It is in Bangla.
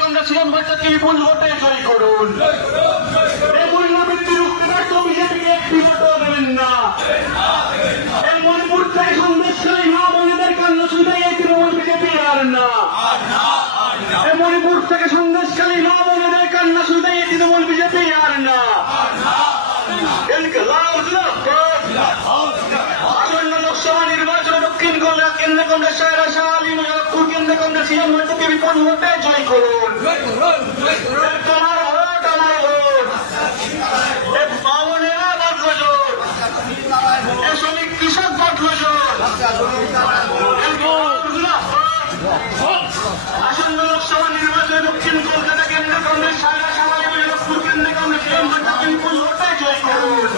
কংগ্রেস সিএম ভোটটাকে বিপুল ভোটে জয় করুন। এই মূল্যবৃদ্ধি রুখতে ব্যর্থ বিজেপিকে একটি ভোটও দেবেন না। এই মণিপুর থেকে সন্দেশকারী মা বোনেদের কান্না শুধুই এই তৃণমূল বিজেপি আর না। এই মণিপুর থেকে সন্দেশকারী মা বোনেদের কান্না শুধুই এই তৃণমূল বিজেপি আর না। আসন্ন লোকসভা নির্বাচনে দক্ষিণ কলকাতা কেন্দ্রে কংগ্রেসের শাহ আলী মুজাফরপুর কেন্দ্রে কংগ্রেস সিএম ভোটটাকে বিপুল ভোটে জয় করুন। তোমার ভোট আমার ভোট। মা বোনেরা বাঁধলো জোর, শ্রমিক কৃষক বাঁধলো জোর। আসন্ন লোকসভা নির্বাচনে দক্ষিণ কলকাতা কেন্দ্রে কংগ্রেস শাহ আলী মুজাফরপুর কেন্দ্রে কংগ্রেস সিএম ভোটটাকে বিপুল ভোটে জয় করুন।